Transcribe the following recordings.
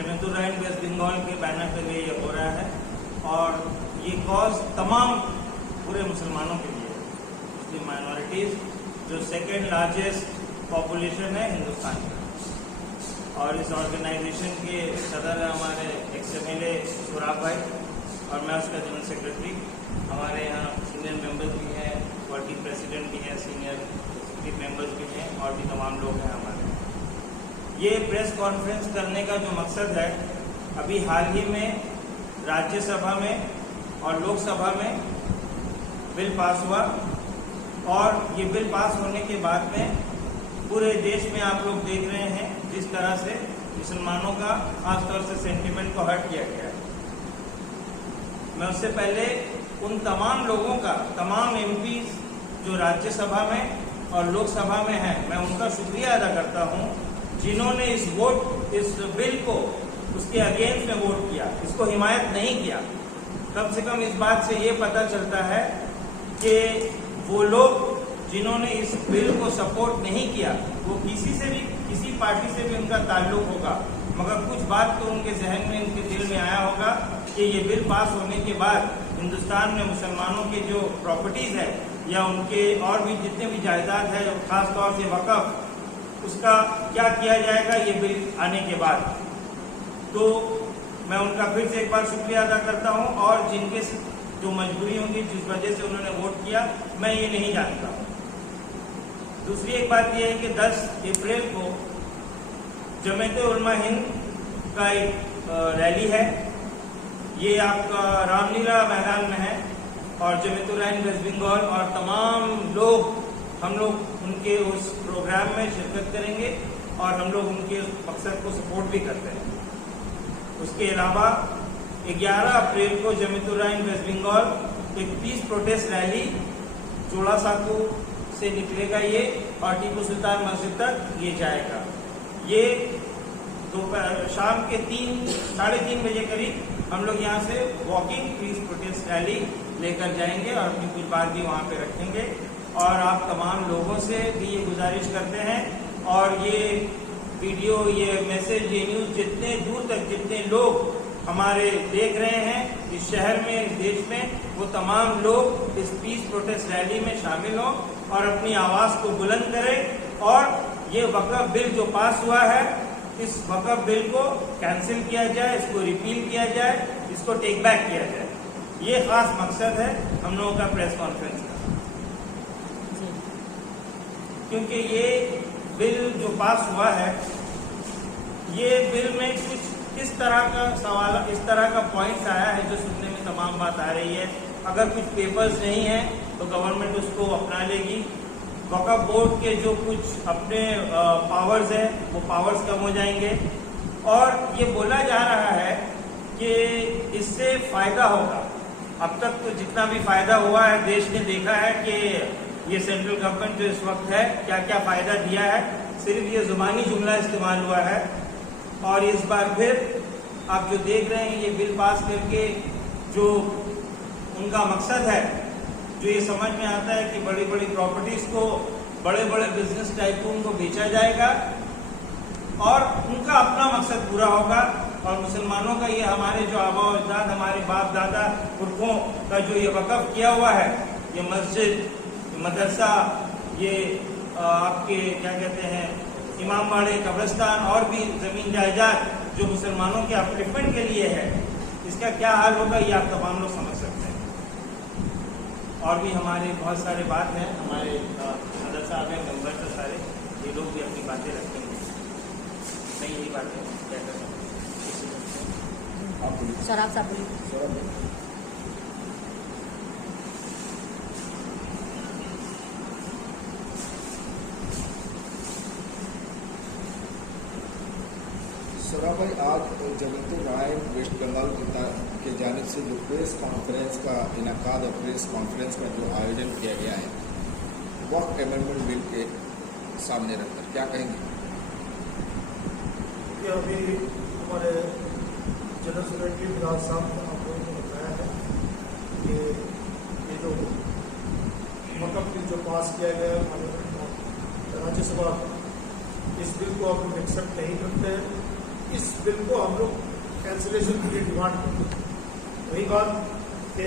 Jamiatul Rahman waste Bengal के banner पे ये हो रहा है और ये कॉज तमाम पूरे मुसलमानों के लिए है। मुस्लिम माइनॉरिटीज़ जो सेकेंड लार्जेस्ट पॉपुलेशन है हिंदुस्तान का, और इस ऑर्गेनाइजेशन के सदर है हमारे XMLA सुराब भाई और मैं उसका जनरल सेक्रेटरी। हमारे यहाँ सीनियर मेंबर्स भी हैं, वर्किंग प्रेसिडेंट भी हैं, सीनियर एग्जीक्यूटिव मेंबर्स भी हैं और भी तमाम लोग हैं हमारे। ये प्रेस कॉन्फ्रेंस करने का जो मकसद है, अभी हाल ही में राज्यसभा में और लोकसभा में बिल पास हुआ और ये बिल पास होने के बाद में पूरे देश में आप लोग देख रहे हैं जिस तरह से मुसलमानों का खासतौर से सेंटिमेंट को हर्ट किया गया है। मैं उससे पहले उन तमाम लोगों का, तमाम MPs जो राज्यसभा में और लोकसभा में हैं, मैं उनका शुक्रिया अदा करता हूं जिन्होंने इस बिल को उसके अगेंस्ट में वोट किया, इसको हिमायत नहीं किया। कम से कम इस बात से ये पता चलता है कि वो लोग जिन्होंने इस बिल को सपोर्ट नहीं किया वो किसी पार्टी से भी उनका ताल्लुक होगा, मगर कुछ बात तो उनके जहन में, उनके दिल में आया होगा कि ये बिल पास होने के बाद हिंदुस्तान में मुसलमानों के जो प्रॉपर्टीज है या उनके और भी जितने भी जायदाद है, खास तौर से वक़्फ़, उसका क्या किया जाएगा ये बिल आने के बाद। तो मैं उनका फिर से एक बार शुक्रिया अदा करता हूं और जिनके जो मजबूरी होंगी, जिस वजह से उन्होंने वोट किया, मैं ये नहीं जानता हूं। दूसरी एक बात यह है कि 10 अप्रैल को जमीयत-उल-उलमा हिंद का एक रैली है। ये आपका रामलीला मैदान में है और जमीयतुल रहमान वेस्ट बंगाल और तमाम लोग, हम लोग उनके उस प्रोग्राम में शिरकत करेंगे और हम लोग उनके मकसद को सपोर्ट भी करते हैं। उसके अलावा 11 अप्रैल को जमीयतुल रहमान वेस्ट बंगाल एक पीस प्रोटेस्ट रैली जोड़ासांकू से निकलेगा ये और टीपू सुल्तान मस्जिद तक ये जाएगा। ये दोपहर शाम के 3-3:30 बजे करीब हम लोग यहाँ से वॉकिंग पीस प्रोटेस्ट रैली लेकर जाएंगे और अपनी कुछ बात भी वहाँ पे रखेंगे। और आप तमाम लोगों से भी ये गुजारिश करते हैं और ये वीडियो, ये मैसेज, ये न्यूज़ जितने दूर तक जितने लोग हमारे देख रहे हैं इस शहर में, इस देश में, वो तमाम लोग इस पीस प्रोटेस्ट रैली में शामिल हों और अपनी आवाज़ को बुलंद करें और ये वक़्फ़ बिल जो पास हुआ है, इस वक़्फ़ बिल को कैंसिल किया जाए, इसको रिपील किया जाए, इसको टेक बैक किया जाए। ये खास मकसद है हम लोगों का प्रेस कॉन्फ्रेंस का, क्योंकि ये बिल जो पास हुआ है, ये बिल में कुछ इस तरह का सवाल, इस तरह का पॉइंट्स आया है जो सुनने में तमाम बात आ रही है। अगर कुछ पेपर्स नहीं है तो गवर्नमेंट उसको अपना लेगी। वक़्फ़ बोर्ड के जो कुछ अपने पावर्स हैं वो पावर्स कम हो जाएंगे और ये बोला जा रहा है कि इससे फ़ायदा होगा। अब तक तो जितना भी फ़ायदा हुआ है, देश ने देखा है कि ये सेंट्रल गवर्नमेंट जो इस वक्त है क्या क्या फ़ायदा दिया है, सिर्फ ये ज़ुबानी जुमला इस्तेमाल हुआ है। और इस बार फिर आप जो देख रहे हैं ये बिल पास करके जो उनका मकसद है, जो ये समझ में आता है कि बड़ी बड़ी प्रॉपर्टीज़ को बड़े बड़े बिजनेस टाइकून को बेचा जाएगा और उनका अपना मकसद पूरा होगा और मुसलमानों का ये, हमारे जो आबा और अजदाद, हमारे बाप दादा पुरखों का जो ये वक़्फ़ किया हुआ है, ये मस्जिद, मदरसा, ये आपके क्या कहते हैं इमामबाड़े, कब्रिस्तान और भी ज़मीन जायदाद जो मुसलमानों के अपलिफ्टमेंट के लिए है, इसका क्या हाल होगा ये आप तमाम लोग समझ सकते हैं। और भी हमारे बहुत सारे बात हैं, हमारे सदर साहब हैं, मेंबर से सारे, ये लोग भी अपनी बातें रखेंगे। नहीं यही बातें क्या कर शराब साहब बोलिए। सौरभ भाई, आज जमीयतुल रहमान वेस्ट बंगाल के जानिब से जो प्रेस कॉन्फ्रेंस का इनेकाद और प्रेस कॉन्फ्रेंस का जो आयोजन किया गया है वक्फ अमेंडमेंट बिल के सामने रखकर, क्या कहेंगे? अभी हमारे जनरल सेक्रेटरी फिराज साहब ने आप लोगों को बताया है कि ये जो वक़्फ़ बिल जो पास किया गया है राज्यसभा, इस बिल को हम एक्सेप्ट नहीं करते हैं इस बिल को हम लोग कैंसिलेशन के लिए डिमांड करते हैं। वही बात कि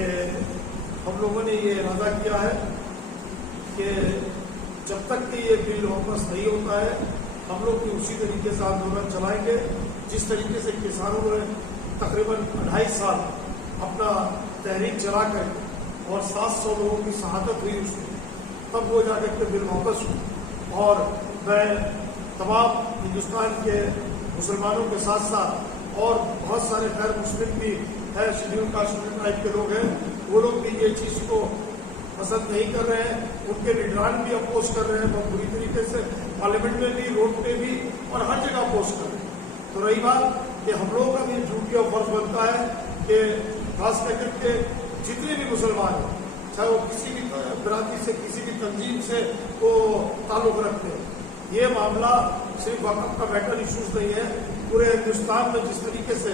हम लोगों ने ये इरादा किया है कि जब तक कि ये बिल वापस नहीं होता है हम लोग भी उसी तरीके से आंदोलन चलाएंगे जिस तरीके से किसानों ने तकरीबन 2.5 साल अपना तहरीक चला कर और 700 लोगों की शहादत हुई उसमें, तब वो जाकर के बिल वापस हुई। और मैं तमाम हिंदुस्तान के मुसलमानों के साथ साथ और बहुत सारे गैर मुस्लिम भी है, शेड्यूल कास्ट टाइप के लोग हैं, वो लोग भी ये चीज़ को पसंद नहीं कर रहे हैं, उनके लीडरान भी अपोज कर रहे हैं बहुत बुरी तरीके से, पार्लियामेंट में भी, रोड पे भी और हर जगह अपोज कर रहे हैं। तो रही बात कि हम लोगों का भी ड्यूटी और फर्ज बनता है कि खास करके जितने भी मुसलमान हैं, चाहे वो किसी भी बिरादरी से, किसी भी तंजीम से वो ताल्लुक रखते हैं, ये मामला सिर्फ वक़्त का मैटर इशूज नहीं है। पूरे हिंदुस्तान में जिस तरीके से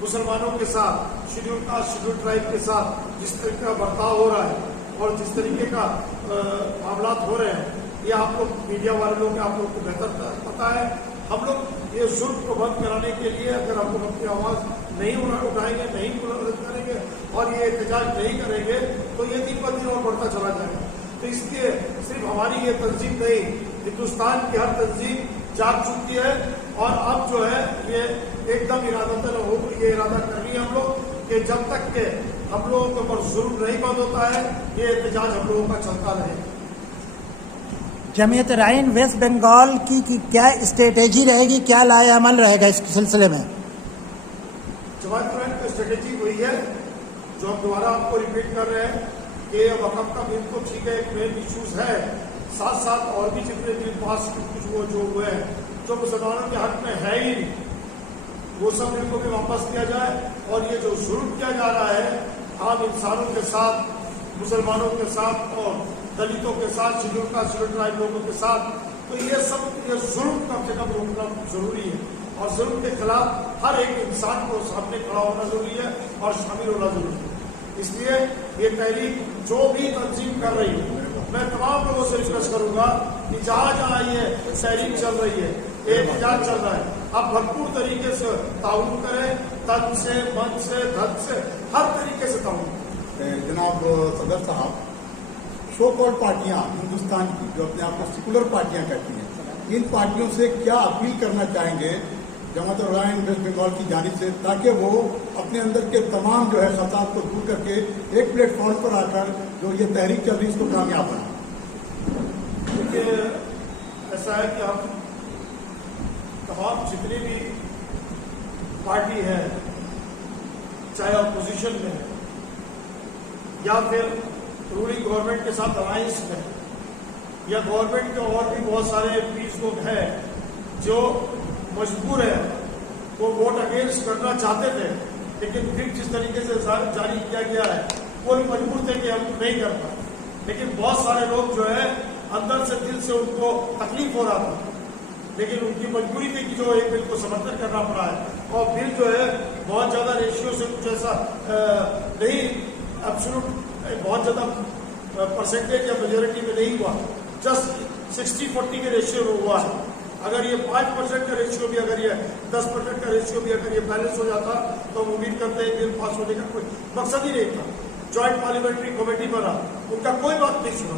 मुसलमानों के साथ, शेड्यूल कास्ट, शेड्यूल ट्राइब के साथ जिस तरीके का बर्ताव हो रहा है और जिस तरीके का मामला हो रहे हैं, ये आप लोग मीडिया वाले लोग आप लोग को बेहतर पता है। हम लोग ये जुल्म को बंद कराने के लिए अगर हम लोग अपनी आवाज़ नहीं उठाएंगे, नहीं बुलंद करेंगे और ये एहतजाज नहीं करेंगे तो ये दिन ब दिन और बढ़ता चला जाएगा। तो इसलिए सिर्फ हमारी ये तंजीम नहीं, हिंदुस्तान की हर तंजीम जाग चुकी है और अब जो है ये एकदम ये इरादा कर रही है हम लोग कि जब तक के हम लोगों के ऊपर जुल्म नहीं बंद होता है ये एहतजाज हम लोगों का चलता रहेगा। जमीयत राइन वेस्ट बंगाल की क्या स्ट्रेटेजी रहेगी, क्या लाए अमल रहेगा इस सिलसिले में? जमात राइन की स्ट्रेटेजी वही है जो हम दोबारा आपको रिपीट कर रहे हैं कि वक़्त का बिल तो ठीक है, एक मेन इशूज है, साथ साथ और भी जितने बिल पास कुछ वो जो हुए हैं जो मुसलमानों के हक में है ही नहीं, वो सब बिल को भी वापस किया जाए। और ये जो जुल्म किया जा रहा है आम इंसानों के साथ, मुसलमानों के साथ और दलितों के साथ, शेड्यूल कास्ट, शेड्यूल ट्राइब लोगों के साथ, तो ये जुल्म कम से कम रोकना जरूरी है और जुल्म के खिलाफ हर एक इंसान को सामने खड़ा होना जरूरी है और शामिल होना जरूरी है। इसलिए ये तहरीक जो भी तंजीम कर रही है, मैं तमाम लोगों से रिक्वेस्ट करूंगा कि जहाँ जहाँ ये तहरीक चल रही है, एहतजाज चल रहा है, आप भरपूर तरीके से ताउन करें, तन से, मन से, धन से, हर तरीके से ताउन करें। जनाब सदर साहब, सो कॉल्ड पार्टियां हिंदुस्तान की जो अपने आप को सेकुलर पार्टियां कहती हैं, इन पार्टियों से क्या अपील करना चाहेंगे जमात राइन वेस्ट बंगाल की जानिब से, ताकि वो अपने अंदर के तमाम जो है खतरात को दूर करके एक प्लेटफॉर्म पर आकर जो ये तहरीक चल रही है इसको कामयाब बनाए? देखिए, ऐसा है कि हम तमाम जितनी भी पार्टी है, चाहे अपोजिशन में है या फिर रूलिंग गवर्नमेंट के साथ अलायंस में या गवर्नमेंट के और भी बहुत सारे एमपीज लोग हैं जो मजबूर है, वो वोट अगेंस्ट करना चाहते थे, लेकिन फिर जिस तरीके से जारी किया गया है वो भी मजबूर थे कि हम नहीं कर पाए। लेकिन बहुत सारे लोग जो है अंदर से, दिल से उनको तकलीफ हो रहा था, लेकिन उनकी मजबूरी थी कि जो एक बिल को समर्थन करना पड़ा है। और बिल जो है बहुत ज्यादा रेशियो से कुछ ऐसा नहीं, एब्सोल्यूट बहुत ज्यादा परसेंटेज या मेजोरिटी में नहीं हुआ, जस्ट 60-40 के रेशियो में हुआ है। अगर ये 5% का रेशियो भी, अगर ये 10% का रेशियो भी अगर ये बैलेंस हो जाता तो हम उम्मीद करते हैं बिल पास होने का कोई मकसद ही नहीं था। ज्वाइंट पार्लियामेंट्री कमेटी बना, उनका कोई बात नहीं सुना,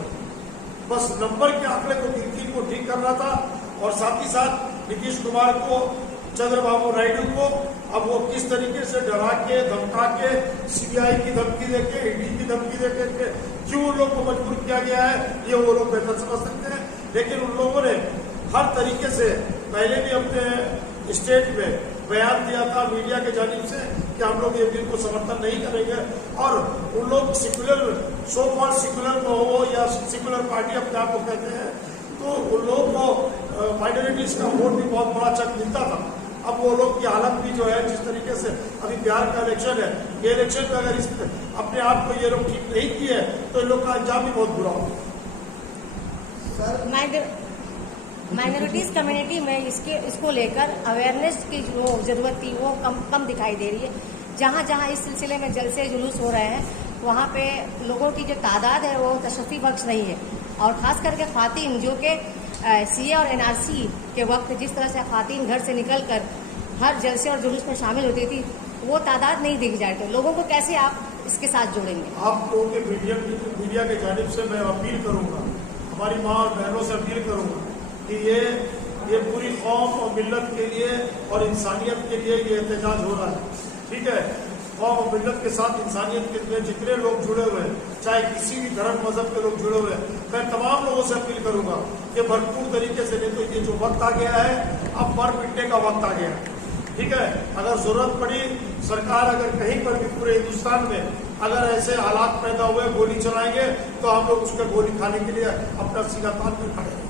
बस नंबर के आंकड़े को, गिनती को ठीक करना था। और साथ ही साथ नीतीश कुमार को, चंद्रबाबू नायडू को अब वो किस तरीके से डरा के, धमका के, सीबीआई की धमकी देके, ईडी की धमकी देके क्यों उन लोग को मजबूर किया गया है, ये वो लोग बेहतर समझ सकते हैं। लेकिन उन लोगों ने हर तरीके से पहले भी अपने स्टेट में बयान दिया था मीडिया के जानिब से कि हम लोग ये बिल को समर्थन नहीं करेंगे। और उन लोग सेक्युलर, सो कॉल्ड सेक्युलर में हो या सेक्युलर पार्टी अपने आप को कहते हैं, तो उन लोगों को माइनॉरिटीज का वोट भी बहुत बड़ा चक मिलता था। अब वो लोग की हालत भी जो है, जिस तरीके से अभी बिहार का इलेक्शन है, ये इलेक्शन में अगर अपने आप को ये लोग ठीक नहीं किए तो इन लोग का अंजाम भी बहुत बुरा होगा। माइनॉरिटीज कम्युनिटी में इसको लेकर अवेयरनेस की जो जरूरत थी वो कम दिखाई दे रही है। जहाँ जहाँ इस सिलसिले में जलसे जुलूस हो रहे हैं वहाँ पे लोगों की जो तादाद है वो तशफ़ी बख्श नहीं है। और ख़ास करके ख़वातीन जो कि सीए और एनआरसी के वक्त जिस तरह से ख़वातीन घर से निकल कर हर जलसे और जुलूस में शामिल होती थी, वो तादाद नहीं दिख जाए तो लोगों को कैसे आप इसके साथ जोड़ेंगे? आप लोगों के मीडिया के जानिब से मैं अपील करूंगा, हमारी माँ और बहनों से अपील करूंगा कि ये पूरी कौम और मिल्लत के लिए और इंसानियत के लिए ये एहतजाज हो रहा है, ठीक है। कौम और मिल्लत के साथ इंसानियत के लिए जितने लोग जुड़े हुए हैं, चाहे किसी भी धर्म मजहब के लोग जुड़े हुए हैं, मैं तमाम लोगों से अपील करूंगा कि भरपूर तरीके से, नहीं तो ये जो वक्त आ गया है अब मर मिटने का वक्त आ गया है, ठीक है। अगर जरूरत पड़ी, सरकार अगर कहीं पर भी पूरे हिंदुस्तान में अगर ऐसे हालात पैदा हुए गोली चलाएंगे तो हम लोग उसके गोली खाने के लिए अपना सीधा तान में खड़े हैं।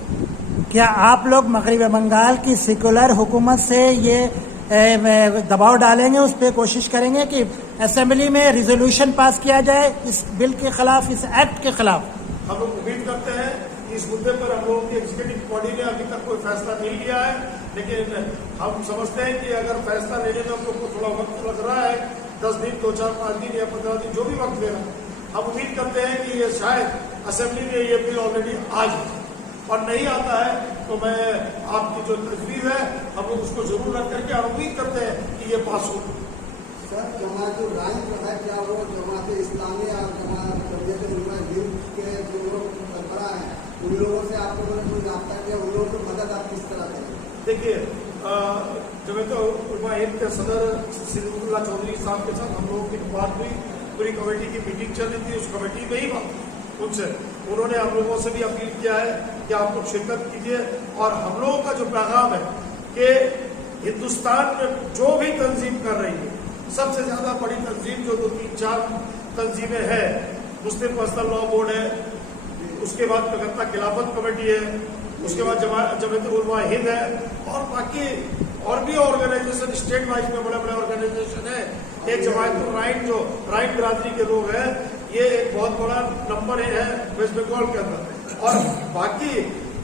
क्या आप लोग मगरबी बंगाल की सेकुलर हुकूमत से ये दबाव डालेंगे, उस पर कोशिश करेंगे कि असेंबली में रिजोल्यूशन पास किया जाए इस बिल के खिलाफ, इस एक्ट के खिलाफ? हम लोग उम्मीद करते हैं कि इस मुद्दे पर हम लोगों की एग्जीक्यूटिव बॉडी ने अभी तक कोई फैसला नहीं लिया है, लेकिन हम समझते हैं कि अगर फैसला लेने में हम लोग को थोड़ा वक्त लग रहा है, 10 दिन, 2, 4, 5 दिन या 15 दिन, जो भी वक्त ले रहा है, हम उम्मीद करते हैं कि ये शायद असेंबली में ये बिल ऑलरेडी आ जाए, और नहीं आता है तो मैं आपकी जो तजवीज़ है हम लोग उसको जरूर रख करके और उम्मीद करते हैं कि ये पास हो। सर, जमात राय जो है, क्या वो जमात इस्लामी और जमात हिंद के जो लोग सरबराह हैं, उन लोगों से आप लोगों ने कोई रब्ता किया, उन लोगों की मदद आप किस तरह करेंगे? देखिए, जमात उलमा हिंद के सदर सिद्दीकुल्लाह चौधरी साहब के साथ हम लोगों की बात हुई, पूरी कमेटी की मीटिंग चल रही थी, उस कमेटी में ही बात उनसे, उन्होंने हम लोगों से भी अपील किया है कि आप लोग शिरकत कीजिए, और हम लोगों का जो पैगाम है कि हिंदुस्तान में जो भी तंजीम कर रही है, सबसे ज्यादा बड़ी तंजीम जो 2-3-4 तंजीमें हैं, मुस्लिम पर्सनल लॉ बोर्ड है, उसके बाद कलकत्ता खिलाफत कमेटी है, उसके बाद जमात उलमा हिंद है, और बाकी और भी ऑर्गेनाइजेशन स्टेट वाइज में बड़े बड़े ऑर्गेनाइजेशन है। एक जमात राइन, जो राइन बिरादरी के लोग हैं, ये एक बहुत बड़ा नंबर है वेस्ट बंगाल के अंदर, और बाकी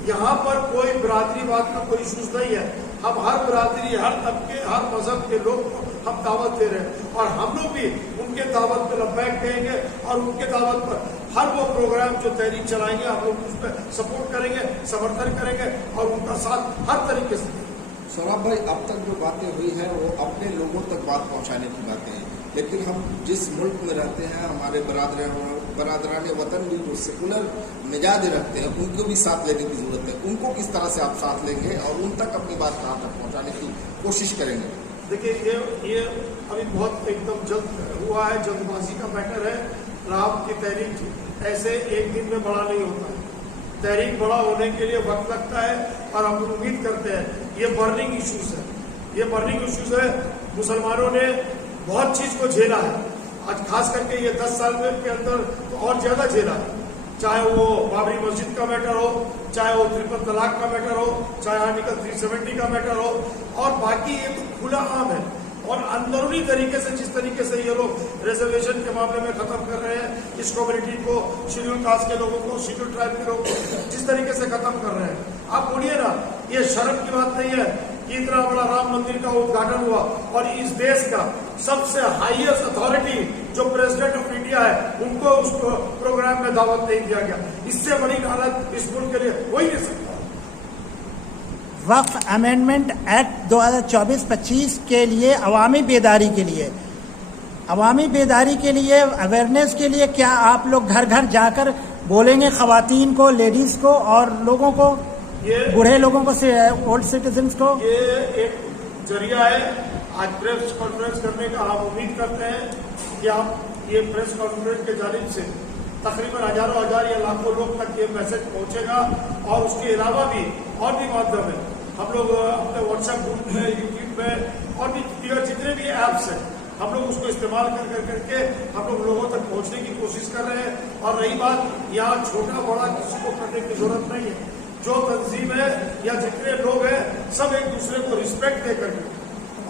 यहाँ पर कोई बिरादरीवाद का कोई इशूज नहीं है। हम हर बिरादरी, हर तबके, हर मजहब के लोग को हम दावत दे रहे हैं, और हम लोग भी उनके दावत पर लब्बैक कहेंगे, और उनके दावत पर हर वो प्रोग्राम जो तहरीक चलाएंगे हम लोग उस पर सपोर्ट करेंगे, समर्थन करेंगे, और उनका साथ हर तरीके से। सौरभ भाई, अब तक जो बातें हुई हैं वो अपने लोगों तक बात पहुंचाने की बातें हैं, लेकिन हम जिस मुल्क में रहते हैं, हमारे बरादरान वतन भी जो सेकुलर मिजाज रखते हैं, उनको भी साथ लेने की जरूरत है। उनको किस तरह से आप साथ लेंगे और उन तक अपनी बात कहाँ तक पहुँचाने की कोशिश करेंगे? देखिए, ये अभी बहुत एकदम जल्द हुआ है, जल्दबाजी का मैटर है। राम की तहरीक ऐसे एक दिन में बड़ा नहीं होता है, तहरीक बड़ा होने के लिए वक्त लगता है, और हम उम्मीद करते हैं ये बर्निंग इश्यूज है, ये बर्निंग इश्यूज है। मुसलमानों ने बहुत चीज को झेला है, आज खास करके ये 10 साल में के अंदर तो और ज्यादा झेला है, चाहे वो बाबरी मस्जिद का मैटर हो, चाहे वो ट्रिपल तलाक का मैटर हो, चाहे आर्टिकल 370 का मैटर हो, और बाकी ये तो खुला आम है। और अंदरूनी तरीके से जिस तरीके से ये लोग रिजर्वेशन के मामले में खत्म कर रहे हैं, इस कम्युनिटी को, शेड्यूल कास्ट के लोगों को, शेड्यूल ट्राइब के लोगों को जिस तरीके से खत्म कर रहे हैं, आप बोलिए ना, ये शर्म की बात नहीं है कि इतना बड़ा राम मंदिर का उद्घाटन हुआ, और इस देश का सबसे हाईएस्ट अथॉरिटी जो प्रेसिडेंट ऑफ इंडिया है, उनको उस प्रोग्राम में दावत नहीं दिया गया। इससे बड़ी हालत इस मुल्क के लिए हो ही नहीं सकता। वक्फ अमेंडमेंट एक्ट 2024-25 के लिए अवामी बेदारी के लिए, अवेयरनेस के लिए क्या आप लोग घर घर जाकर बोलेंगे खवातीन को, लेडीज को और लोगों को, बूढ़े लोगों को, ओल्ड सिटीजन्स को? ये एक जरिया है आज प्रेस कॉन्फ्रेंस करने का। हम उम्मीद करते हैं कि आप ये प्रेस कॉन्फ्रेंस के जानिब से तकरीबन हजारों हजार या लाखों लोग तक ये मैसेज पहुंचेगा, और उसके अलावा भी और भी माध्यम है। हम लोग अपने व्हाट्सएप ग्रुप में, यूट्यूब में, और भी जितने भी ऐप्स हैं, हम लोग उसको इस्तेमाल करके हम लोग लोगों तक पहुंचने की कोशिश कर रहे हैं। और रही बात, यहाँ छोटा बड़ा किसी को करने की जरूरत नहीं है। जो तंजीम है या जितने लोग हैं, सब एक दूसरे को रिस्पेक्ट दे करके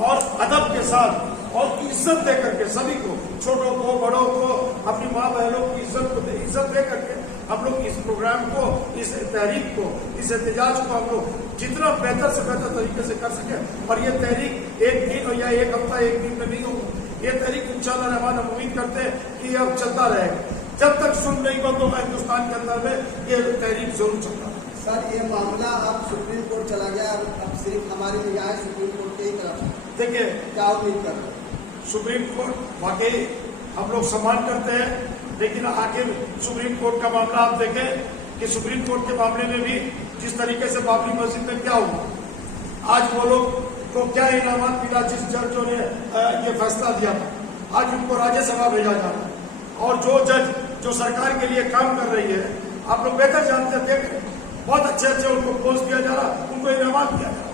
और अदब के साथ और इज्जत दे करके, सभी को, छोटों को, बड़ों को, अपनी माँ बहनों की इज्जत दे करके हम लोग इस प्रोग्राम को, इस तहरीक को, इस एहतजाज को हम लोग जितना बेहतर से बेहतर तरीके से कर सके। और ये तहरीक एक दिन या एक हफ्ता, एक दिन में नहीं होगा। ये तहरीक इंशाअल्लाह रहमान हम उम्मीद करते हैं कि अब चलता रहेगा, जब तक सुन नहीं बंद होगा हिंदुस्तान के अंदर में, ये तहरीक जरूर चलता है। सर, ये मामला अब सुप्रीम कोर्ट चला गया, अब सिर्फ हमारी निगाह सुप्रीम कोर्ट की ही तरफ है। देखिए, क्या उम्मीद कर रहे हैं? सुप्रीम कोर्ट वाकई हम लोग सम्मान करते हैं, लेकिन आखिर सुप्रीम कोर्ट का मामला आप देखें कि सुप्रीम कोर्ट के मामले में भी जिस तरीके से बाबरी मस्जिद में क्या हुआ, आज वो लोग को क्या इनामत मिला, जिस जजों ने ये फैसला दिया था, आज उनको राज्यसभा भेजा जा रहा है। और जो जज जो सरकार के लिए काम कर रही है, आप लोग बेहतर जानते थे, बहुत अच्छे अच्छे उनको पोस्ट दिया जा रहा, उनको इनामत दिया जा रहा।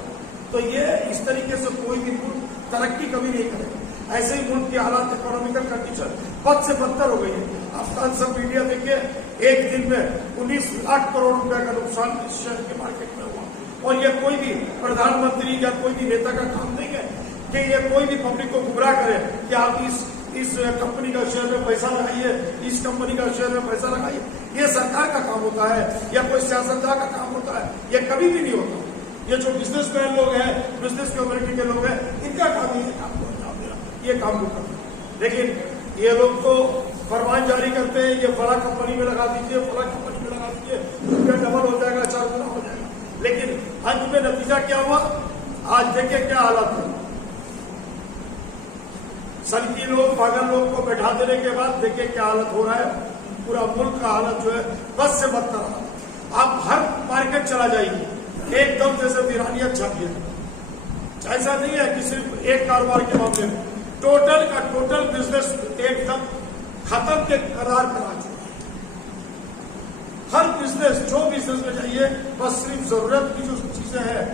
तो ये इस तरीके से कोई भी मुल्क तरक्की कभी नहीं करेगा। ऐसे ही मुल्क की हालात, इकोनॉमिकल कंडीशन बद से बदतर हो गई है। अफगान सब मीडिया देखिए, एक दिन में 19 लाख करोड़ रुपए का नुकसान इस शेयर के मार्केट में हुआ। और ये कोई भी प्रधानमंत्री या कोई भी नेता का काम नहीं है कि ये कोई भी पब्लिक को गुमराह करे कि आप इस कंपनी का शेयर में पैसा लगाइए, इस कंपनी का शेयर में पैसा लगाइए। ये सरकार का काम होता है या कोई सियासतदान का काम होता है, ये कभी भी नहीं होता। ये जो बिजनेसमैन लोग हैं, बिजनेस कम्युनिटी के लोग हैं, इनका काम ये काम लोग करते हैं। लेकिन ये लोग तो फरमान जारी करते हैं, ये फला कंपनी में लगा दीजिए, फला कंपनी में लगा दीजिए, रुपया डबल हो जाएगा, 4 गुना हो जाएगा। लेकिन अंत में नतीजा क्या हुआ, आज देखिए क्या हालत है। सनकी लोग, पागल लोग को बैठा देने के बाद देखिए क्या हालत हो रहा है। पूरा मुल्क का हालत जो है बस से बदतर हालत। आप हर मार्केट चला जाइए, एकदम जैसे वीरानियत छाती है। ऐसा नहीं है कि सिर्फ एक कारोबार के मामले में, टोटल का टोटल बिजनेस एकदम खत्म के करार पर आ चुका है। हर बिजनेस, जो बिजनेस में जाइए, बस सिर्फ जरूरत की जो चीजें हैं,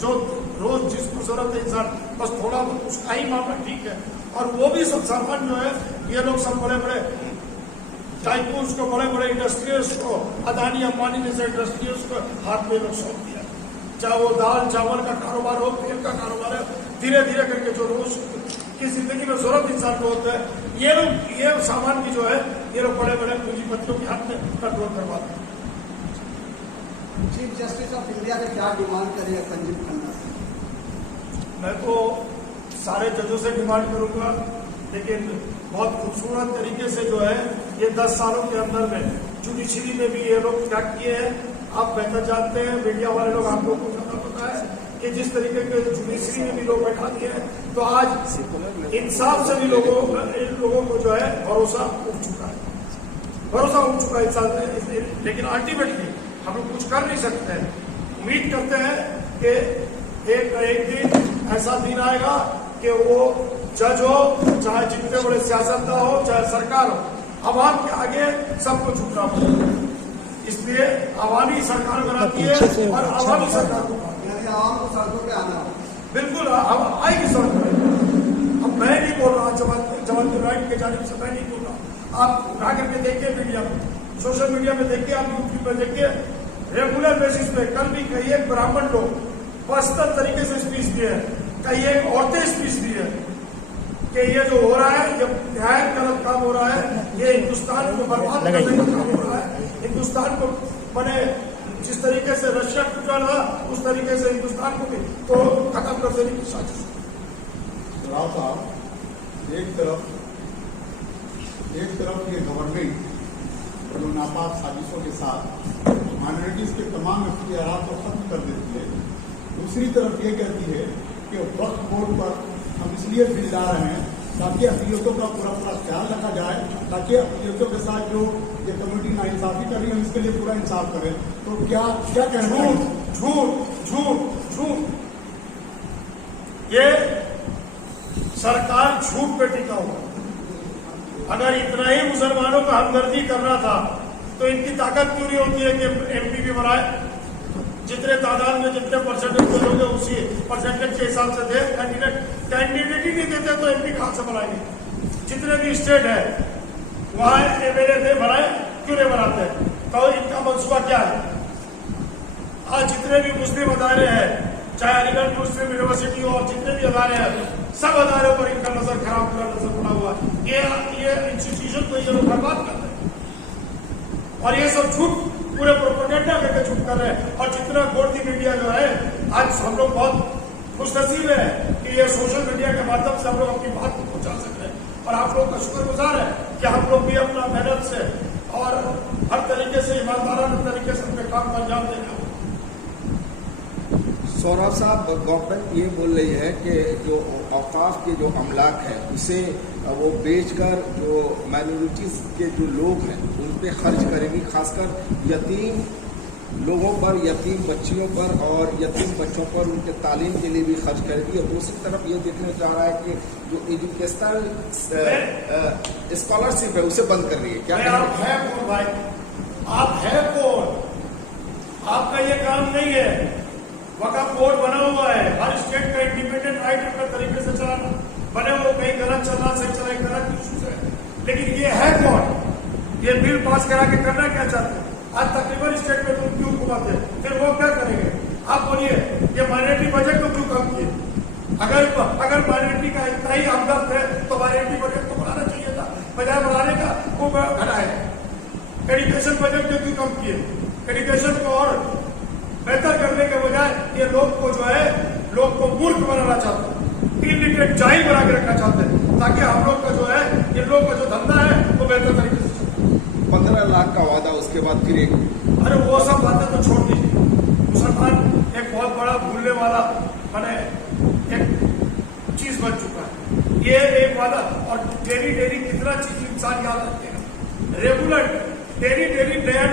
जो रोज जिसको जरूरत है इंसान, बस थोड़ा बहुत उसका ही मामला ठीक है। और वो भी सब सामान जो है, ये लोग सब बड़े बड़े टाइकून्स को, बड़े बड़े इंडस्ट्रियल्स को, अदानी अंबानी जैसे इंडस्ट्रियल्स को हाथ में लोग सौंप दिया। चाहे वो दाल चावल का कारोबार हो, तेल का कारोबार है, धीरे धीरे करके जो रोज की जिंदगी में जरूरत इंसान को होता है, ये लोग ये सामान की जो है, ये लोग बड़े बड़े पूंजीपतियों के हाथ में कंट्रोल करवाते हैं। चीफ जस्टिस ऑफ इंडिया ने क्या डिमांड करी है संजीव खन्ना से? मैं तो सारे जजों से डिमांड करूंगा, लेकिन बहुत खूबसूरत तरीके से जो है ये 10 सालों के अंदर में जुडिशरी में भी ये लोग क्या किए हैं, आप बेहतर जानते हैं, मीडिया वाले लोग आप लोगों को ज्यादा पता है कि जिस तरीके के जुडिशरी में भी लोग बैठा दिए हैं, तो आज इंसाफ से भी लोगों को जो है भरोसा उठ चुका है इंसान। लेकिन अल्टीमेटली हम लोग कुछ कर नहीं सकते हैं। उम्मीद करते हैं कि एक दिन ऐसा दिन आएगा कि वो जज हो, चाहे जितने बड़े सियासतदान हो, चाहे सरकार हो, आवाम के आगे सबको झुकना पड़ेगा। इसलिए आवामी सरकार बनाती है और आवामी सरकार को आवाम को सड़कों पे आना हो। बिल्कुल हम आएगी सड़क पर। अब मैं नहीं बोल रहा, जवान राइट के जानिब से मैं नहीं बोल रहा। आप उठा करके देखिए मीडिया में, सोशल मीडिया में देखिए, आप यूट्यूब पर देखिए, रेगुलर बेसिस पे कल भी कई एक ब्राह्मण लोग बस्तर तरीके से स्पीच दिए हैं, कई एक औरतें स्पीच दी है कि ये जो हो रहा है, ये न्याय गलत काम हो रहा है, ये हिंदुस्तान को बर्बाद करने का काम हो रहा है। हिंदुस्तान को बने जिस तरीके से रशिया टूटा रहा, उस तरीके से हिंदुस्तान को भी तो खत्म कर देने की साजिश। राव साहब, एक तरफ ये गवर्नमेंट जो नापाक साजिशों के साथ माइनॉरिटीज के तमाम इख्तियारात को खत्म कर देती है, दूसरी तरफ ये कहती है कि वक्फ बोर्ड पर हम इसलिए बिल ला रहे हैं ताकि अक़लियतों का पूरा ख्याल रखा जाए, ताकि अक़लियतों के साथ जो ये कम्युनिटी नाइंसाफी कर रही है, हम इसके लिए पूरा इंसाफ करें। तो क्या कहना है? झूठ ये सरकार झूठ पे टिका हुआ। अगर इतना ही मुसलमानों का हमदर्दी करना था तो इनकी ताकत क्यों नहीं होती है कि एमपी भी बनाए? जितने तादाद में जितने परसेंटेज को लोग उसी परसेंटेज के हिसाब से दे। कैंडिडेट ही नहीं देते तो एमपी कहां से बनाएंगे? जितने भी स्टेट है वहां एमएलए थे, बनाए क्यों नहीं बनाते? तो इनका मंसूबा क्या है? आज जितने भी मुस्लिम अदारे हैं, चाहे अलीगढ़ मुस्लिम यूनिवर्सिटी हो, जितने भी अदारे हैं, सब अदारों पर इनका नजर खराब, पूरा नजर पड़ा हुआ है। ये इंस्टीट्यूशन को ये लोग बर्बाद कर रहे हैं और ये सब झूठ पूरे प्रोपेगेंडा करके झूठ कर रहे हैं। और जितना गोरती मीडिया जो है, आज हम लोग बहुत खुशनसीब है कि ये सोशल मीडिया के माध्यम से हम लोग अपनी बात को पहुंचा सकते हैं और आप लोग का शुक्रगुजार है कि हम लोग भी अपना मेहनत से और हर तरीके से ईमानदाराना तरीके से अपने काम को अंजाम देंगे। सौरभ साहब, गवर्नमेंट ये बोल रही है कि जो औकाफ के जो अमलाक है उसे वो बेचकर जो माइनॉरिटीज के जो लोग हैं उन पे खर्च करेगी, खासकर यतीम लोगों पर, यतीम बच्चियों पर और यतीम बच्चों पर उनके तालीम के लिए भी खर्च करेगी। और दूसरी तरफ ये देखने जा रहा है कि जो एजुकेशनल स्कॉलरशिप है उसे बंद कर रही है। क्या आप है कौन भाई? आप है कौन? आपका ये काम नहीं है। वक़्फ़ बोर्ड बना हुआ है, हर स्टेट का इंडिपेंडेंट राइट अपने तरीके से चलाना, बने वो कहीं गलत चल रहा, सही चला, गलत इश्यूज है। लेकिन ये है कौन? ये बिल पास करा के करना क्या चाहते हैं? आज तकरीबन स्टेट में तुम क्यों घुमाते हैं? फिर वो क्या करेंगे? आप बोलिए, ये माइनॉरिटी बजट को क्यों कम किए? अगर माइनॉरिटी का इतना ही हमदर्द है तो माइनॉरिटी बजट को बढ़ाना चाहिए था, बजाय बढ़ाने का वो घटाए। एजुकेशन बजट को क्यों कम किए? एजुकेशन को और बेहतर करने के बजाय ये लोग को जो है, लोग को मूर्ख बनाना चाहते हैं, इलिटरेट जाहिल बना के रखना चाहते हैं, ताकि हम लोग का जो है, ये लोग का जो धंधा है वो बेहतर तरीके से चले। 15 लाख का वादा, उसके बाद फिर एक, अरे वो सब बातें तो छोड़ दीजिए। मुसलमान एक बहुत बड़ा भूलने वाला माने एक चीज बन चुका है। ये एक वादा, और डेली डेली कितना चीज इंसान याद रखेगा। रेगुलर डेली नया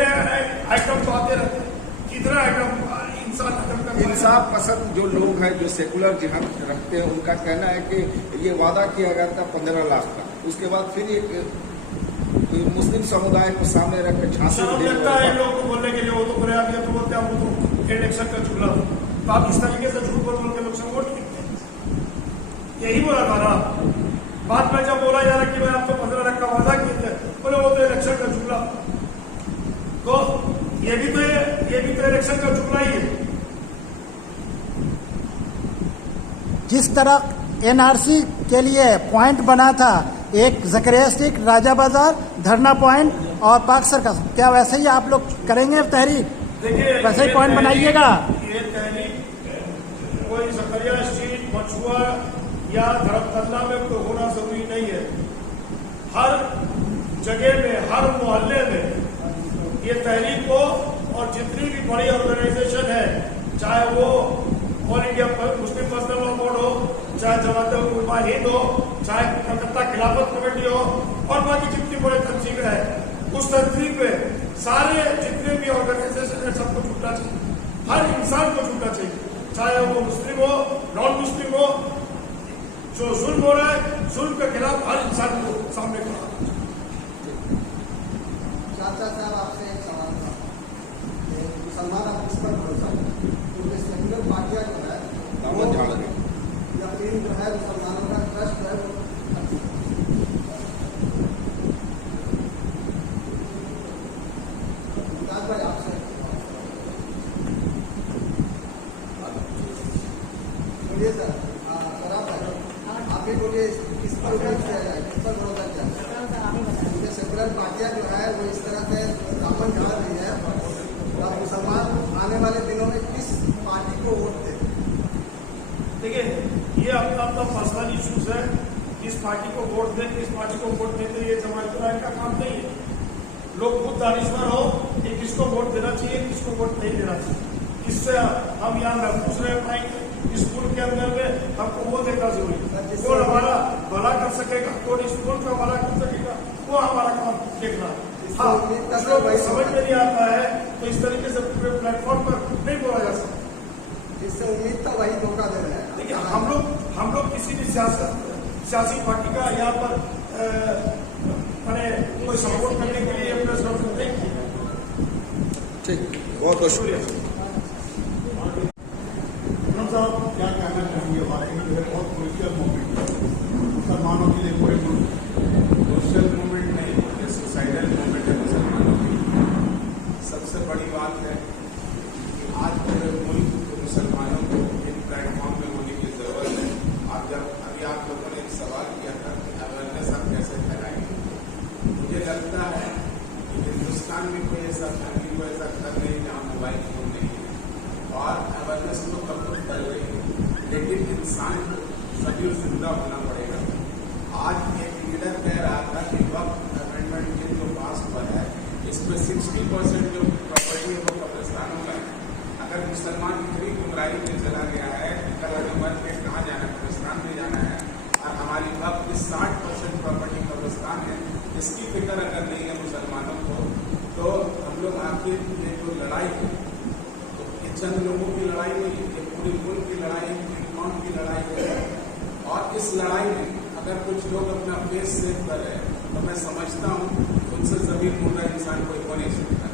आइटम तो आते रहते हैं। कितना आइटम इंसान खत्म कर। इंसाफ पसंद जो लोग हैं, जो सेकुलर जिहाद रखते हैं, उनका कहना है कि ये वादा किया गया था 15 लाख का, उसके बाद फिर एक मुस्लिम समुदाय को सामने रख के झांसी लगता है लोगों को बोलने के लिए। वो तो बुरा तो बोलते हैं वो तो इलेक्शन का झूला। तो आप इस तरीके से झूठ बोल के लोग से वोट गिरते हैं। यही बोला था ना बाद में, जब बोला जा रहा कि मैं आपको 15 लाख का वादा किए थे, बोले वो तो इलेक्शन का झूला। तो ये भी तो इलेक्शन का जुमला ही है। जिस तरह एनआरसी के लिए पॉइंट बना था, एक जकरिया स्ट्रीट, राजा बाजार, धरना पॉइंट और पाक सर्कस, क्या वैसे ही आप लोग करेंगे तहरीक? देखिए, वैसे ही पॉइंट बनाइएगा। ये तहरीक कोई जकरिया स्ट्रीट, मछुआ या धर्मतल्ला में तो होना जरूरी नहीं है। हर जगह में, हर मोहल्ले में ये तहरीक हो, और जितनी भी बड़ी ऑर्गेनाइजेशन है, चाहे वो all India Muslim personal law board हो, चाहे जमात उलमा हिंद हो, चाहे कलकत्ता खिलाफत कमेटी हो, और बाकी जितनी बड़ी तंजीमें हैं, उस तंजीम में सारे जितने भी ऑर्गेनाइजेशन है सबको छूटना चाहिए। हर इंसान को छूटना चाहिए, चाहे वो मुस्लिम हो, नॉन मुस्लिम हो। जो जुल्म हो रहा है, जुल्म के खिलाफ हर इंसान को सामने खड़ा। चाचा साहब, आपसे एक सवाल था। मुसलमान आप किस पर भरोसा करें? क्योंकि सेक्युलर पार्टियां जो है दामन झाड़ रही, यकीन जो है मुसलमानों का ट्रस्ट है वो भाई आपसे बोलिए सर। आप भी बोलिए, किस पर किया जाए, किस पर भरोसा किया जाए? सेकुलर पार्टियां जो है वो इस तरह से दामन झाड़ रही है, और मुसलमान आने वाले दिनों में किस पार्टी को वोट दे? देखिए, ये अपना अपना पर्सनल इश्यूज है। किस पार्टी को वोट दें, किस पार्टी को वोट देते, ये जमात का काम नहीं है। लोग खुद दानिशवर हो कि किसको वोट देना चाहिए, किसको वोट नहीं देना चाहिए। इससे हम यहाँ महफूज रह पाएंगे। स्कूल के अंदर में हमको वो देखना जरूरी है, कौन हमारा भला कर सकेगा, कौन स्कूल का भला कर सकेगा, वो हमारा काम देखना। हाँ, कुछ लोग समझ में नहीं आता है, तो इस तरीके से पूरे प्लेटफॉर्म पर नहीं बोला जा सकता। इससे उम्मीद था वही धोखा दे रहे हैं। देखिए, हम लोग किसी भी सियासी पार्टी का यहाँ पर मैंने कोई सपोर्ट करने के लिए प्रेस कॉन्फ्रेंस नहीं की। ठीक, बहुत बहुत शुक्रिया। साहब, क्या कहना चाहेंगे? हमारा जो है बहुत क्रूशियल मूवमेंट है मुसलमानों के लिए, पूरे सोशल मूवमेंट नहीं, ये सोसाइटल मूवमेंट है मुसलमानों की। सबसे बड़ी बात है कि आज पूरे मुल्क के मुसलमानों को इन प्लेटफॉर्म में होने की जरूरत है। अभी आप लोगों ने एक सवाल किया था कि अवेयरनेस आप कैसे फैलाएंगे। मुझे लगता है कि हिंदुस्तान में कोई ऐसा फैमिली को ऐसा घर नहीं जहाँ मोबाइल फोन नहीं है, और अवेयरनेस तो कब तक कर रही है, लेकिन इंसान को सभी जिंदा होना पड़ेगा। आज एक लीडर कह रहा था कि वक्त अमेंडमेंट के जो पास हुआ है, इसमें 60% जो प्रॉपर्टी है वो कब्रिस्तानों का है। अगर मुसलमान इतनी गुमराही में चला गया है, कल अगर मर के कहाँ जाना है, कब्रिस्तान में जाना है, और हमारी वक्त 60% प्रॉपर्टी कब्रिस्तान है, इसकी फिक्र अगर नहीं है मुसलमानों को, तो हम लोग आखिर ये जो लड़ाई है, तो ये चंद लोगों की लड़ाई नहीं है, ये पूरे मुल्क की लड़ाई है, पूरी कौम की लड़ाई है। और इस लड़ाई में अगर कुछ लोग अपना फेस सेव कर रहे हैं, तो मैं समझता हूँ उनसे जमीन मुर्दा इंसान कोई हो नहीं सकता।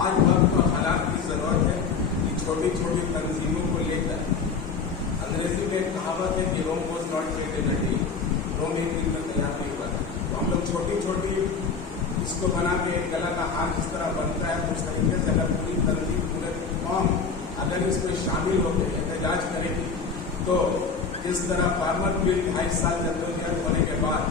आज वक्त और हालात की जरूरत है कि छोटी छोटी तंजीमों को लेकर, अंग्रेजी में एक कहावत है कि Rome was not created in a day, Rome एक दिन में तैयार नहीं हुआ था। तो हम लोग छोटी छोटी इसको बना के एक गला का हार जिस तरह बनता है, उस तरीके से अगर पूरी तंजीम, पूरे कौम अगर इसमें शामिल होकर एहतजाज करेगी, तो जिस तरह फार्मर बिल 2.5 साल जद्दोजहद होने के बाद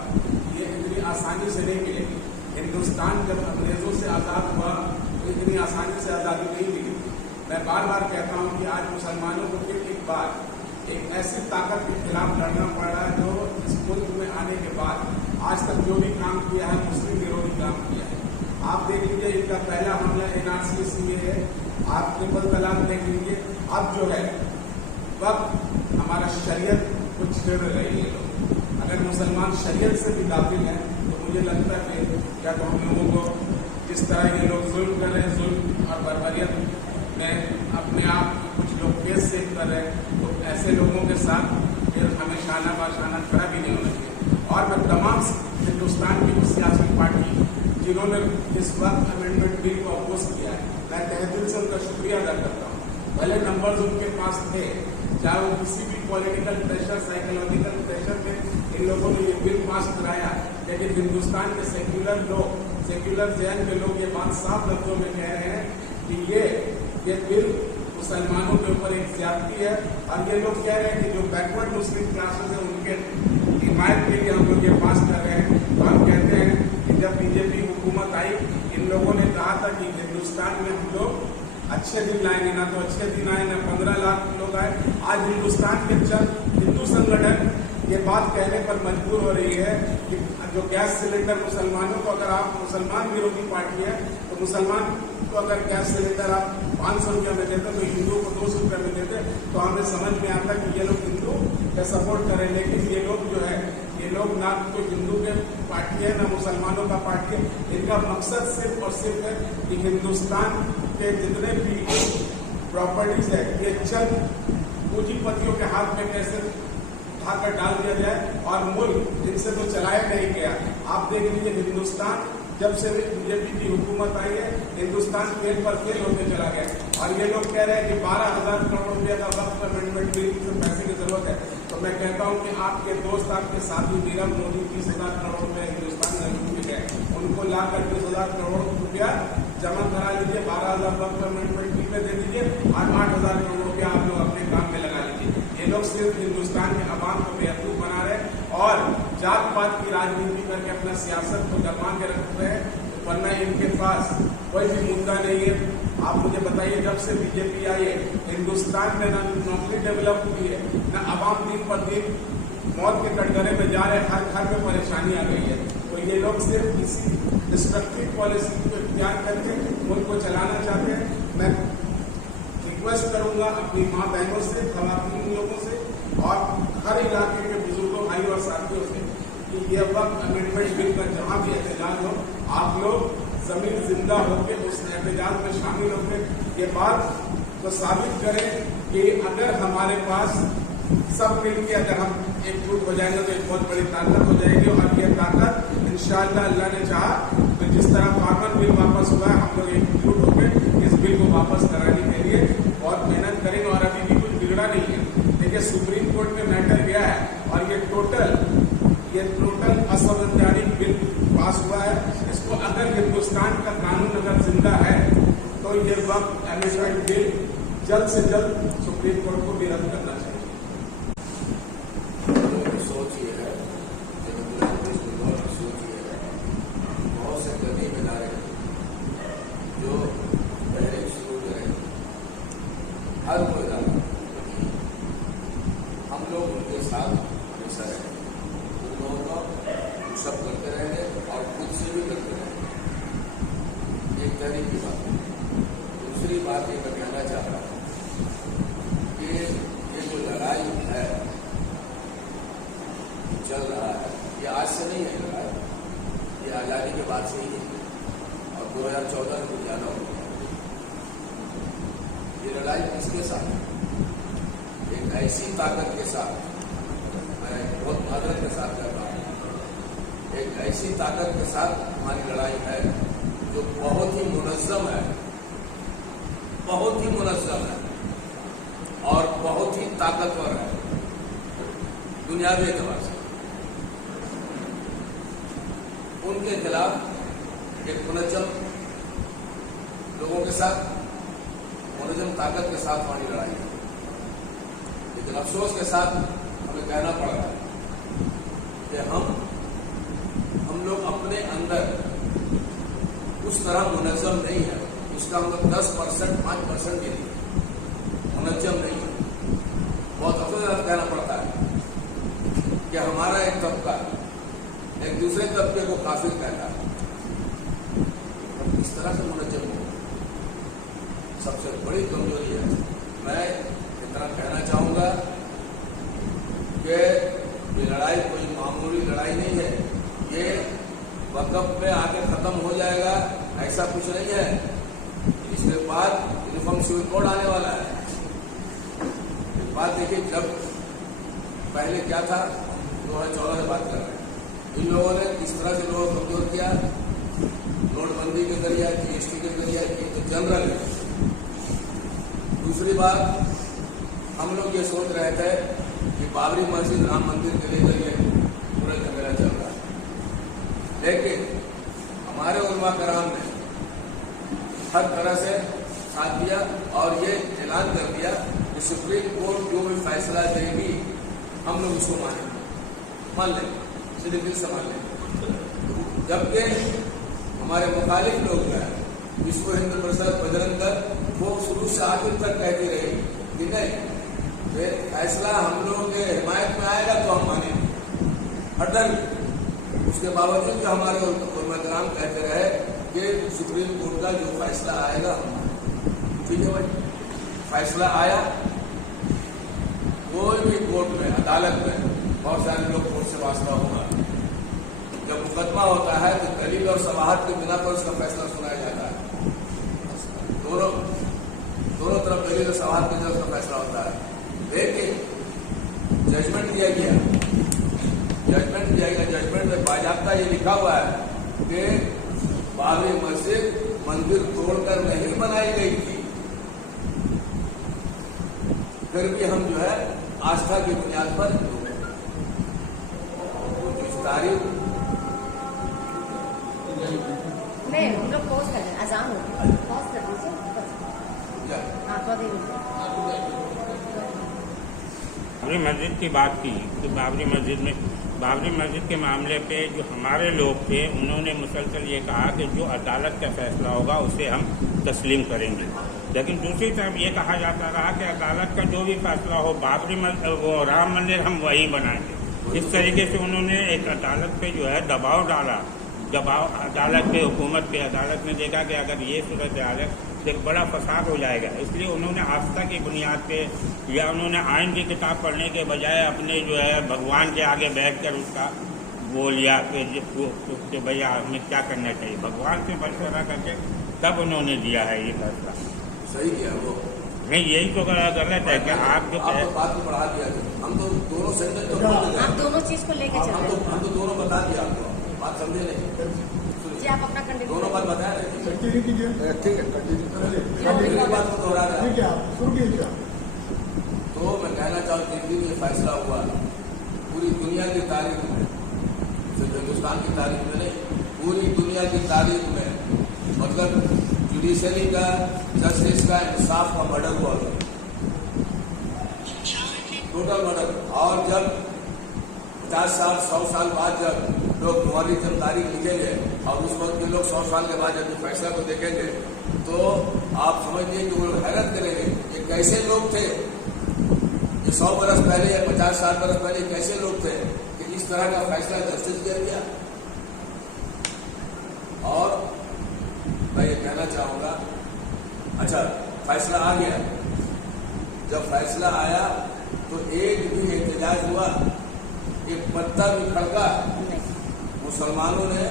ये इतनी आसानी से नहीं मिलेगी। हिंदुस्तान जब अंग्रेजों से आज़ाद हुआ तो इतनी आसानी से आज़ादी नहीं मिली। मैं बार बार कहता हूँ कि आज मुसलमानों को फिर एक बार एक ऐसी ताकत के खिलाफ लड़ना पड़ रहा है जो इस मुल्क में आने के बाद आज तक जो भी काम किया है मुस्लिम विरोधी काम किया है। आप देख लीजिए, इनका पहला हमला NRC में है, आप ट्रिपल तलाक देख लीजिए। अब जो है वक्त हमारा शरीयत को छेड़ रही है लोग। अगर मुसलमान शरीयत से भी दाखिल है तो मुझे लगता है कि क्या तो हम लोगों को जिस तरह ये लोग जुल्म कर रहे हैं, जुल्म और बर्बरियत में अपने आप कुछ लोग केस सेव कर रहे हैं, तो ऐसे लोगों के साथ फिर हमें शाना बाशाना खड़ा भी नहीं होना चाहिए। और मैं तमाम हिंदुस्तान की सियासी पार्टी जिन्होंने इस वक्त अमेंडमेंट बिल को अपोज किया है, मैं तहे दिल से उनका शुक्रिया अदा करता हूँ। भले नंबर्स उनके पास थे, चाहे वो किसी भी पॉलिटिकल प्रेशर, साइकोलॉजिकल प्रेशर में इन लोगों ने ये बिल पास कराया, लेकिन हिंदुस्तान के सेक्युलर लोग, सेक्युलर जैन के लोग ये बात साफ लफ्जों में कह रहे हैं कि ये बिल मुसलमानों के ऊपर एक ज्यादती है। और ये लोग कह रहे हैं कि जो बैकवर्ड मुस्लिम क्लासेस है उनके हिमायत के लिए हम लोग ये पास कर रहे हैं। तो हम कहते हैं कि जब बीजेपी हुकूमत आई, इन लोगों ने कहा था कि हिंदुस्तान में हम लोग अच्छे दिन लाएंगे, ना तो अच्छे दिन आए, ना 15 लाख लोग आए। आज हिंदुस्तान के चंद हिंदू संगठन ये बात कहने पर मजबूर हो रही है कि जो गैस सिलेंडर मुसलमानों को, अगर आप मुसलमान विरोधी पार्टी है तो मुसलमान को अगर गैस सिलेंडर आप 500 रुपया में देते तो हिंदू को 200 रुपया में देते, तो हमें समझ में आता कि ये लोग हिंदू का सपोर्ट करें। लेकिन ये लोग जो है, ये लोग ना कोई हिंदू के पार्टी है ना मुसलमानों का पार्टी है। इनका मकसद सिर्फ और सिर्फ है कि हिंदुस्तान के जितने भी प्रॉपर्टीज है ये चंद पूंजीपतियों के हाथ में कैसे उठाकर डाल दिया जाए और मुल्क इनसे तो चलाया नहीं गया। आप देख लीजिए, हिंदुस्तान जब से बीजेपी की हुकूमत आई है, हिंदुस्तान फेल पर फेल होते चला गया। और ये लोग कह रहे हैं कि 12,000 करोड़ रुपये का वक्त अमेंडमेंट बिल से पैसे की जरूरत है। तो मैं कहता हूं कि आपके दोस्त, आपके साथी नीरव मोदी 30,000 करोड़ रुपये हिंदुस्तान में लूट गए, उनको लाकर 20,000 करोड़ रुपया जमा करा लीजिए, 12,000 वक्त अमेंडमेंट बिल में दे दीजिए और 8,000 करोड़ रुपया आप लोग अपने काम में लगा लीजिए। ये लोग सिर्फ हिंदुस्तान के अवाम को बेवकूफ बना रहे और जात पात की राजनीति करके अपना सियासत को दबा के रख रहे हैं, वरना इनके पास कोई भी मुद्दा नहीं है। आप मुझे बताइए, जब से बीजेपी आई है हिंदुस्तान में न नौकरी डेवलप हुई है, न अवाम दिन पर दिन मौत के कटघरे में जा रहे, हर घर में परेशानी आ गई है। तो ये लोग सिर्फ इसी डिस्ट्रक्टिव पॉलिसी को इख्तियार करके मुल्क को चलाना चाहते हैं। मैं रिक्वेस्ट करूंगा अपनी माँ बहनों से, खवातीन लोगों से और हर इलाके के बुजुर्गों, भाई और साथियों से कि ये वक्त अमेंडमेंट बिल का जहां भी एहतजाज हो, आप लोग जमीन जिंदा होकर उस एहतजाज में शामिल होकर ये बात तो साबित करें कि अगर हमारे पास सब मिलकर अगर हम एकजुट हो जाएंगे तो एक बहुत बड़ी ताकत हो जाएगी। और ये ताकत इंशाअल्लाह अल्लाह ने चाहा तो जिस तरह फार्मर बिल वापस हुआ है, हम लोग एकजुट होकर इस बिल को वापस कराने के लिए बहुत मेहनत करेंगे। और अभी भी कुछ बिगड़ा नहीं है। देखिए, सुप्रीम कोर्ट में मैटर गया है और ये टोटल असंवैधानिक बिल पास हुआ है। इसको अगर हिंदुस्तान का कानून अगर जिंदा है तो ये वक्त अमेंडमेंट बिल जल्द से जल्द सुप्रीम कोर्ट को भी रद्द करना चाहिए। सोच ये है, सोच ये है, बहुत से गरीब इदारे जो पहले शुरू करें, हर कोई इदारा हम लोग उनके साथ हमेशा रहें, उन लोगों को सब करते रहेंगे और खुद से भी करते रहेंगे। एक पहली की बात। दूसरी बात ये मैं कहना चाह रहा हूँ चल रहा है, ये आज से नहीं है लड़ाई, ये आज़ादी के बाद से ही है और 2014 में कुछ ज़्यादा हो गया। ये लड़ाई किसके साथ है? एक ऐसी ताकत के साथ, मैं बहुत मादरत के साथ कर रहा हूँ, एक ऐसी ताकत के साथ हमारी लड़ाई है जो बहुत ही मुनज़्ज़म है, बहुत ही मुनज़्ज़म है और बहुत ही ताकतवर है दुनियावी एतबार से। उनके खिलाफ एक मुनज़्ज़म लोगों के साथ, मुनज़्ज़म ताकत के साथ हमारी लड़ाई है। लेकिन अफसोस के साथ हमें कहना पड़ रहा है कि हम लोग अपने अंदर उस तरह मुनज़्ज़म नहीं है, उसका हम लोग 10%, 5% भी नहीं मुनज़्ज़म नहीं है। बहुत अफसोस के साथ कहना पड़ता है कि हमारा एक तबका एक दूसरे तबके को काफिर कहता है। हम इस तरह से मुनज़्ज़म हो, सबसे बड़ी कमजोरी है। मैं इतना कहना चाहूंगा कि ये लड़ाई कोई मामूली लड़ाई नहीं है, ये वक़्फ़ में आके खत्म हो जाएगा ऐसा कुछ नहीं है। इसके बाद यूनिफॉर्म सिविल कोड आने वाला है। एक बात देखिए, जब पहले क्या था, 2014 से बात कर रहे हैं, इन लोगों ने किस तरह से लोगों को कमजोर किया, नोटबंदी के जरिए, GST के जरिए, ये तो जनरल है। दूसरी बात, हम लोग ये सोच रहे थे कि बाबरी मस्जिद, राम मंदिर के लेकर ये पूरा झगड़ा चल रहा है, लेकिन हमारे उलमा कराम ने हर तरह से साथ दिया और ये ऐलान कर दिया कि सुप्रीम कोर्ट जो भी फैसला देगी हम लोग उसको मान लेंगे, सीधे दिल से मान लेंगे। जबकि हमारे मुखालिफ लोग हैं, विश्व हिंदू परिषद, बजरंग दल, वो शुरू से आखिर तक कहती रही कि नहीं, फैसला हम लोगों के हिमायत में आएगा तो हम मानेंगे हरदम। उसके बावजूद जो हमारे उलमा कराम कहते रहे कि सुप्रीम कोर्ट का जो फैसला आएगा हम मानेंगे। ठीक है भाई, फैसला आया, कोई भी कोर्ट में, अदालत में बहुत सारे लोग कोर्ट से वास्ता होगा। जब मुकदमा होता है तो दलील और सवाहत के बिना पर उसका फैसला सुनाया जाता है। दोनों तरफ दलील और सवाहत के बिना उसका फैसला होता है। लेकिन जजमेंट दिया गया, जजमेंट में बाजाबता ये लिखा हुआ है कि बाबरी मस्जिद मंदिर तोड़कर नहीं बनाई गई थी, फिर भी हम जो है आस्था की बुनियाद पर इस तारीख नहीं, हम लोग पॉज कर दें, अजान हो गई, पॉज कर दीजिए। हाँ, थोड़ा देर बाबरी मस्जिद की बात की कि बाबरी मस्जिद के मामले पे जो हमारे लोग थे, उन्होंने मुसलसल ये कहा कि जो अदालत का फैसला होगा उसे हम तस्लीम करेंगे। लेकिन दूसरी तरफ ये कहा जाता रहा कि अदालत का जो भी फैसला हो, वो राम मंदिर हम वहीं बनाएंगे। इस तरीके से उन्होंने एक अदालत पे जो है दबाव डाला। अदालत पे, हुकूमत पे, अदालत ने देखा कि अगर ये सूरत हाल है तो एक बड़ा फसाद हो जाएगा, इसलिए उन्होंने आस्था की बुनियाद पे या उन्होंने आइन की किताब पढ़ने के बजाय अपने जो है भगवान के आगे बैठकर उसका वो लिया कि भैया हमें क्या करना चाहिए, भगवान से मशवरा करके तब उन्होंने दिया है ये फैसला। सही किया वो नहीं, यही तो गलत है कि आप जो बात को बढ़ा दिया। हम तो दोनों सेगमेंट तो आप दोनों चीज को लेके चल रहे हैं। हम तो दोनों बता दिया आपको, बात समझे नहीं जी, आप अपना कंटिन्यू दोनों बात बताया नहीं। कंटिन्यू कीजिए। ठीक है, कंटिन्यू बात को दोहरा रहा है। ठीक है, आप शुरू कीजिए। तो मैं कहना चाहूँ जिस दिन ये फैसला हुआ पूरी दुनिया की तारीख में, सिर्फ हिंदुस्तान की तारीख में नहीं, पूरी दुनिया की तारीख में, मतलब जुडिशरी का, जस्टिस का, इंसाफ का मर्डर हुआ, टोटल मर्डर। और जब 50 साल 100 साल बाद जब लोग तुम्हारी जब तारीख लिखेंगे और उस वक्त के लोग 100 साल के बाद जब फैसला को देखेंगे तो आप समझिए कि वो लोग हैरत करेंगे ये कैसे लोग थे, ये 100 बरस पहले या 50 साल बरस पहले कैसे लोग थे कि इस तरह का फैसला जस्टिस दे दिया। और मैं ये कहना चाहूंगा, अच्छा फैसला आ गया, जब फैसला आया तो एक भी एहतजाज हुआ, एक पत्ता भी खड़का मुसलमानों ने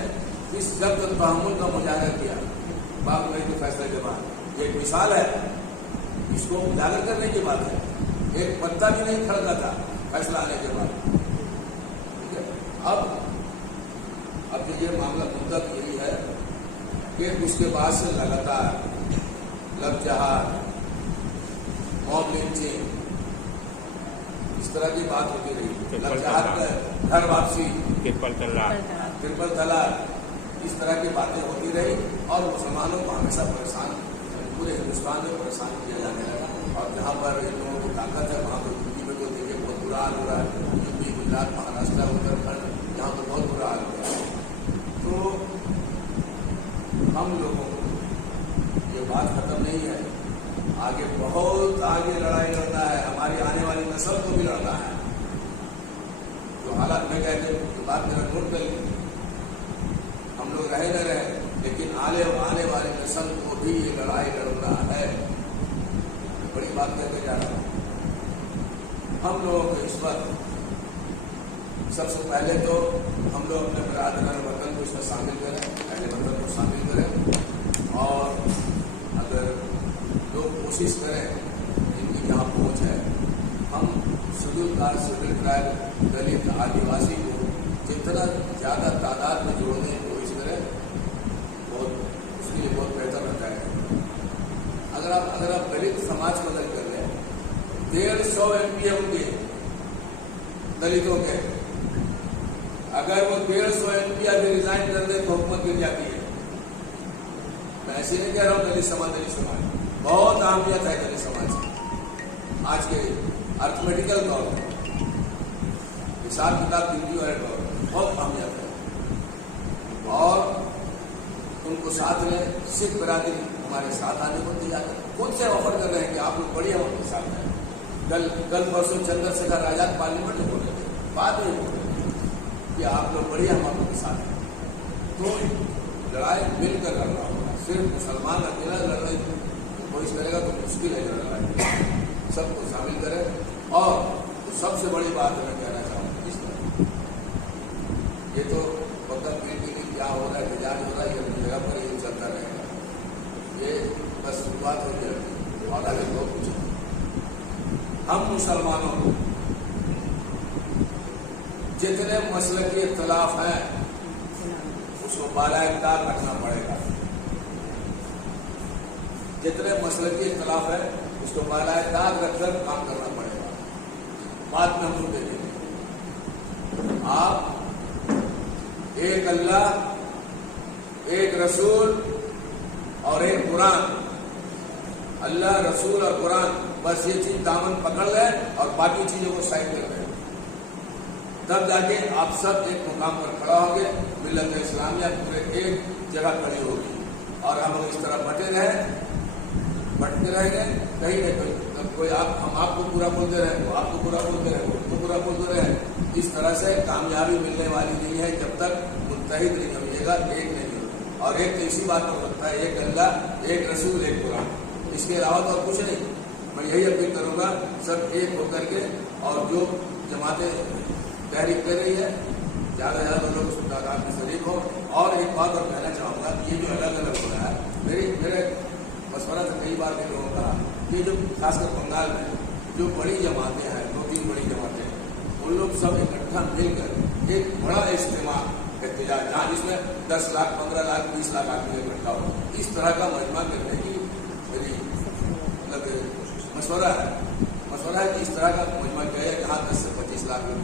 इस जब्त तहम्मुल का मुजाहरा किया बाप नहीं के फैसले के बाद। ये एक मिसाल है, इसको उजागर करने की बात है। एक पत्ता भी नहीं खड़का था फैसला आने के बाद। ठीक है, अब ये मामला मुद्दा यही है कि उसके बाद से लगातार लव-जहाद, मॉब लिंचिंग, इस तरह की बात होती रही। लव-जहाद में घर वापसी, ट्रिपल तलाक, इस तरह की बातें होती रही और मुसलमानों को हमेशा परेशान, पूरे हिंदुस्तान में परेशान किया जाने लगा। और जहाँ पर इन लोगों की ताकत है वहाँ पर यूपी में तो देखिए बहुत बुरा हाल हो रहा है। यूपी, गुजरात, महाराष्ट्र, उत्तराखंड, यहाँ तो बहुत बुरा हाल हो रहा है। तो हम लोगों को ये बात खत्म नहीं है, आगे बहुत आगे लड़ाई लड़ना है, हमारी आने वाली नस्ल को भी लड़ना है। जो हालात में कहते हैं बात मेरा नोट कर ली, हम लोग रहे न रहे, लेकिन आने वाली नस्ल को भी ये लड़ाई लड़ना है। बड़ी बात कहते जा रहा हूँ। हम लोगों को इस वक्त सबसे पहले तो हम लोग अपने बरादरान वतन को इसमें शामिल करें, अहले वतन को शामिल करें और अगर लोग कोशिश करें, इनकी जहाँ पहुँच है, हम शेड्यूल कास्ट, शेड्यूल ट्राइब, दलित, आदिवासी को जितना ज़्यादा तादाद में जोड़ने की कोशिश करें, उसके लिए बहुत बेहतर रहता है। अगर आप दलित समाज को अलग कर लें, 150 MP होंगे दलितों के, अगर वो 150 MP अभी रिजाइन कर दे तो हुकूमत गिर जाती है। मैं ऐसे नहीं कह रहा हूँ दलित समाज बहुत अहमियत है। दलित समाज आज के अर्थमेटिकल तौर पर, हिसाब किताब गिनती वाले तौर पर बहुत अहमियत है और उनको साथ में सिख बरादरी हमारे साथ आने को तैयार है। खुद से ऑफर कर रहे हैं कि आप लोग बढ़िया उनके साथ हैं। कल परसों चंद्रशेखर आजाद पार्लियामेंट में बोल रहे थे, बाद में बोल रहे थे कि आप लोग बढ़िया हम आपके साथ हैं। तो लड़ाई मिलकर लड़ना होगा। सिर्फ मुसलमान अकेला लड़ने की कोशिश करेगा तो मुश्किल है लड़ाई। सबको शामिल करें और सबसे बड़ी बात मैं कहना चाहूँगा इस तरह, ये तो मतलब क्या हो रहा है, मिजाज हो रहा है, ये जगह पर ये चलता रहेगा। ये बस शुरुआत हो जाएगी और आगे बहुत कुछ। हम मुसलमानों को जितने मसलकी इख्तलाफ हैं उसको बाला-ए-ताक रखना पड़ेगा। जितने मसलकी इख्तलाफ है उसको बाला-ए-ताक रखकर काम करना पड़ेगा। बात में हम लोग देखेंगे, आप एक अल्लाह, एक रसूल और एक कुरान, अल्लाह, रसूल और कुरान, बस ये चीज दामन पकड़ लें और बाकी चीजों को साइड कर दें, तब जाके आप सब एक मुकाम पर खड़ा होंगे। मिल्लत इस्लामिया पूरे एक जगह खड़ी होगी और हम लोग इस तरह भटके रहेंगे, कहीं नहीं कोई हम आपको पूरा बोलते रहे, वो आपको पूरा बोलते रहे, वो पूरा बोलते रहे। इस तरह से कामयाबी मिलने वाली नहीं है जब तक मुत्तहिद नहीं होइएगा, एक नहीं होगा। और एक तो इसी बात पर होता है, एक अल्लाह, एक रसूल, एक कुरान, इसके अलावा तो और कुछ नहीं। मैं यही अपील करूंगा सब एक होकर के, और जो जमातें तहरीक कर रही है ज़्यादा से ज़्यादा लोग उस तादाद में शरीक हो। और एक बात और कहना चाहूँगा कि ये जो अलग अलग हो रहा है, मेरे मशवरा से कई बार के लोगों का, ये जो खासकर बंगाल में जो बड़ी जमातें हैं, 2-3 बड़ी जमातें, उन लोग सब इकट्ठा मिलकर एक बड़ा इज्तिमा एहतजाज, जहाँ जिसमें 10 लाख, 15 लाख, 20 लाख आदमी इकट्ठा हो, इस तरह का मजमा करने की मेरी मतलब मशवरा है कि इस तरह का मजमा किया है जहाँ 10 से 25 लाख लोग